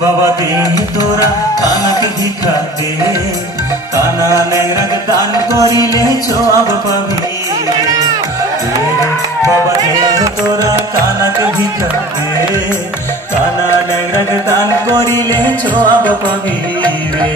बाबा दे तोरा काना के भिखा दे काना नेरग दान करिले छोआब पाबी बाबा दे तोरा काना के भिखा दे काना नेरग दान करिले छोआब पाबी रे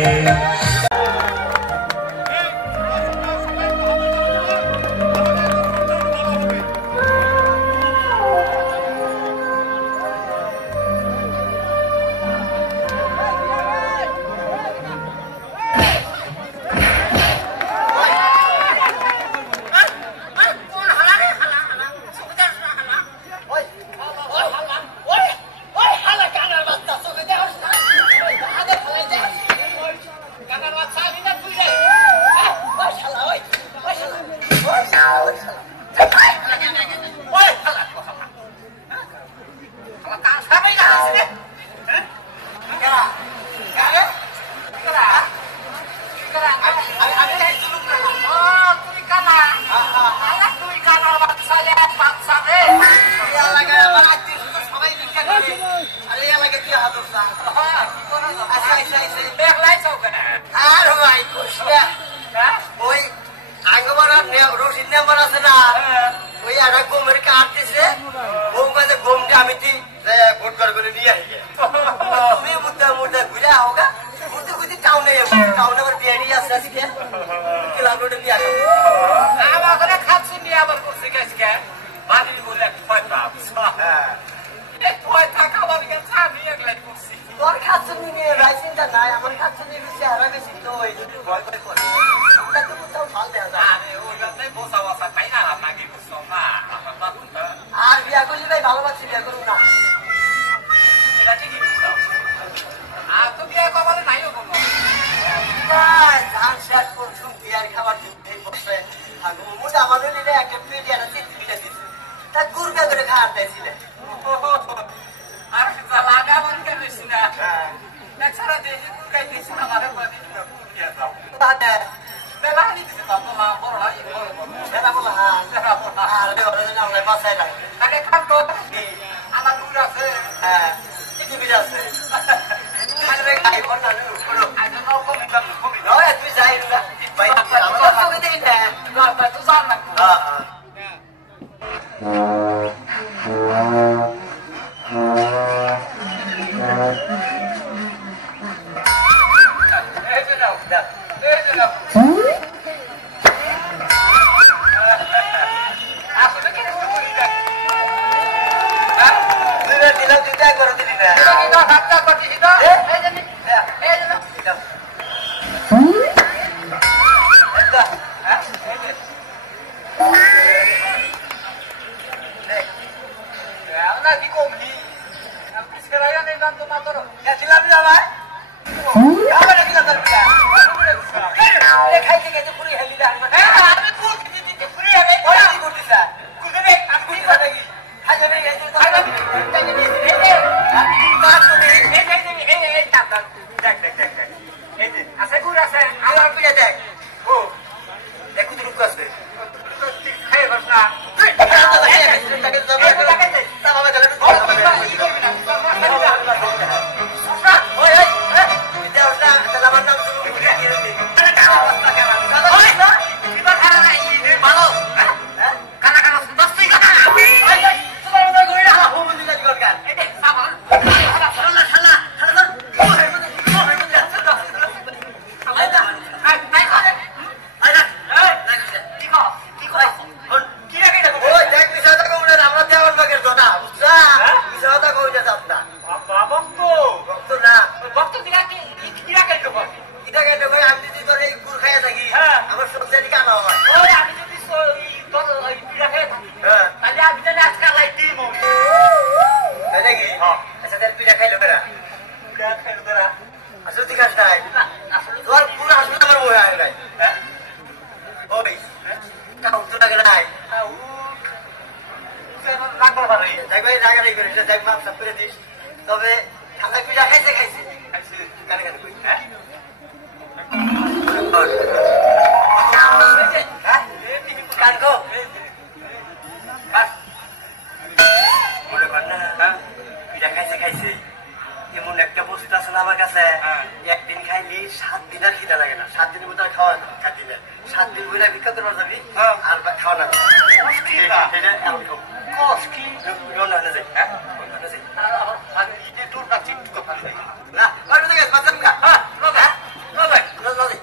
ওষুধ আছে না আমার কাছে একদিন খাইলি 7 দিন আর খিদা লাগে না 7 দিনের মধ্যে খাওয়া খাইলে 7 দিন বইলা ভিক্ষা করবার যাবি আর খাওয়া না এটা এমন কস কি রোনা না যায় হ্যাঁ না যায় আর এই দূর না ঠিক তো পারে না ওই দিকে বাজার না না যায় না যায় না যায়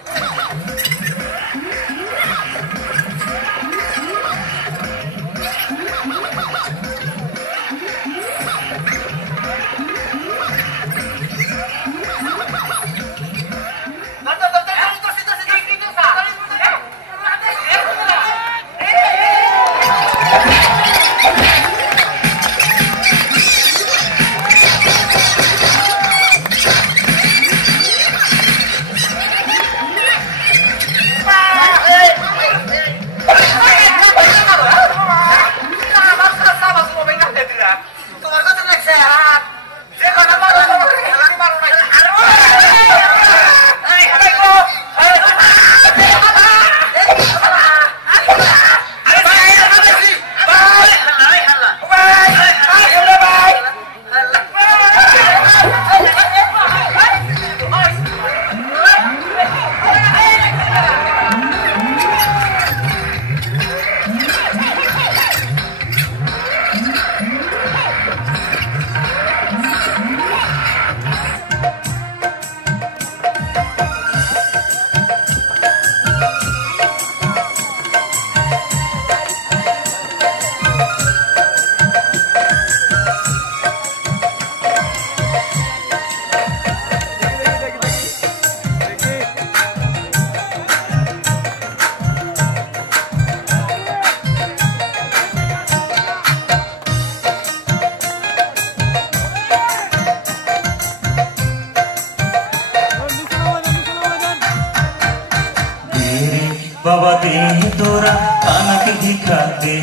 बाबा दे तोरा कानक भिखा दे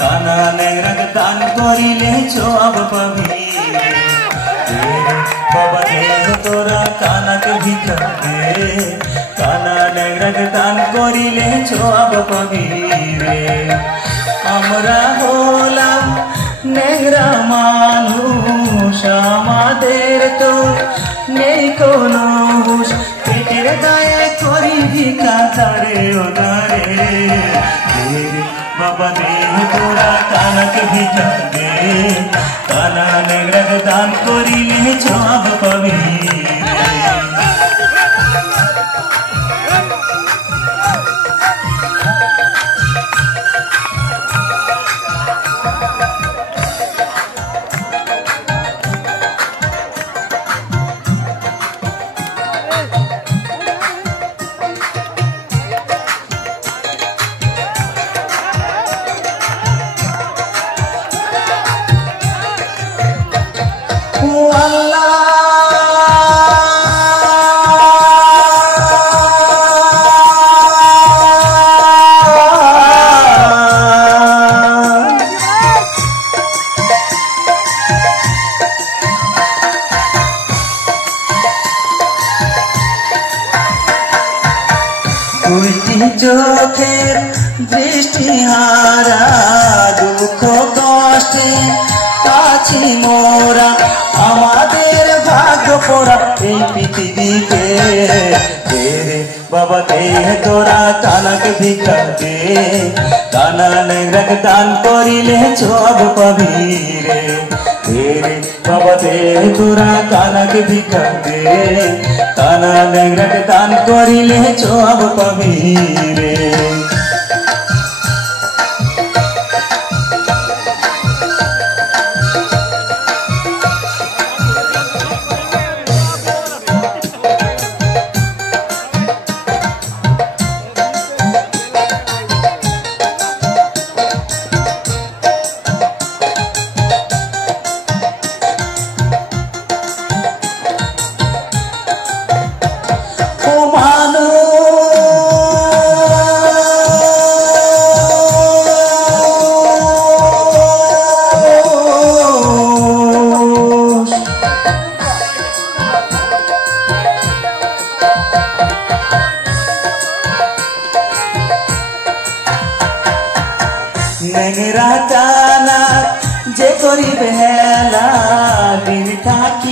काना नेंगरक दान करिले छोब पबी बाबा दे तोरा कानक भिखा दे काना नेंगरक दान करिले छोब पबी रे हमरा होलाम नेंगरा मानुष आमादेर तो नेই কোনো হুঁশ পেটের দায়ে করি ভিক্ষা তারে ওদারে বাবা দে তোরা কানক ভিক্ষা দে কানা নেংরক দান করিলে সব পাবি চোখের দৃষ্টি হারা দুঃখ কষ্টে আছি মোরা আমাদের ভাগ্য পোড়া এই পৃথিবীতে বাবা দে তোরা কানক ভিক্ষা দে কানা নেংরক দান করিলে সব পাবি রে বাবা দে তোরা কানক ভিক্ষা দে কানা নেংরক দান করিলে সব পাবি রে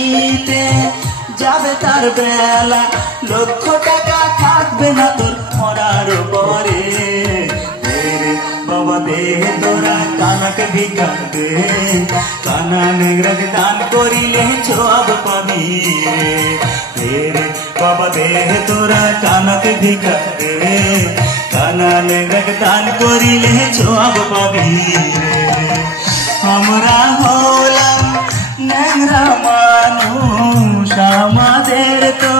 হাসিতে যাবে তার বেলা, লক্ষ টাকা থাকবে না তোর মরার পরে। বাবা দে তোরা কানাকে ভিক্ষা দে, কানা নেংরাকে দান করিলে সব পাবি রে। বাবা দে তোরা কানাকে ভিক্ষা দে, কানা নেংরাকে দান করিলে সব পাবি রে। আমরা হলাম ন্যাংরা মানুষ, আমাদের তো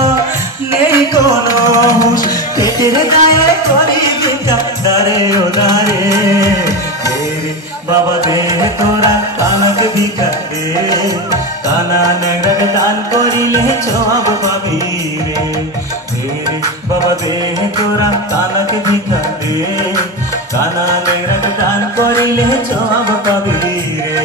নেই কোনো হুঁশ, পেটের গায়ে করি ভিক্ষা দারে ও দারে। বাবা দে তোরা কানাকে ভিক্ষা দে, কানা নেংরাকে দান করিলে সব পাবি রে। বাবা দে তোরা কানাকে ভিক্ষা দে, কানা নেংরাকে দান করিলে সব পাবি রে।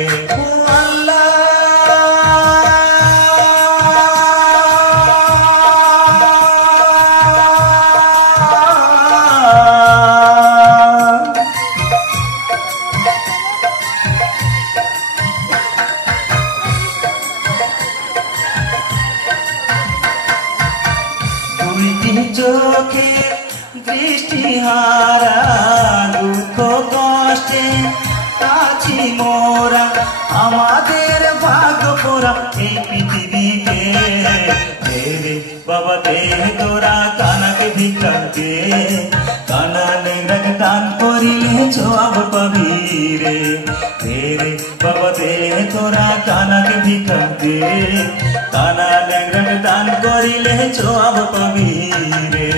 চোখে দৃষ্টি হারা দুঃখ কষ্টে আছি মোরা, আমাদের ভাগ্য পোড়া এই পৃথিবীতে। বাবা দে তোরা কানাকে ভিক্ষা দে, কানা নেংরাকে দান করিলে সব পাবি রে। বাবা দে তোরা কানাকে ভিক্ষা দে, কানা নেংরাকে দান করিলে সব পাবি রে।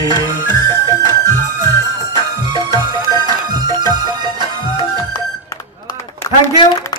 Thank you.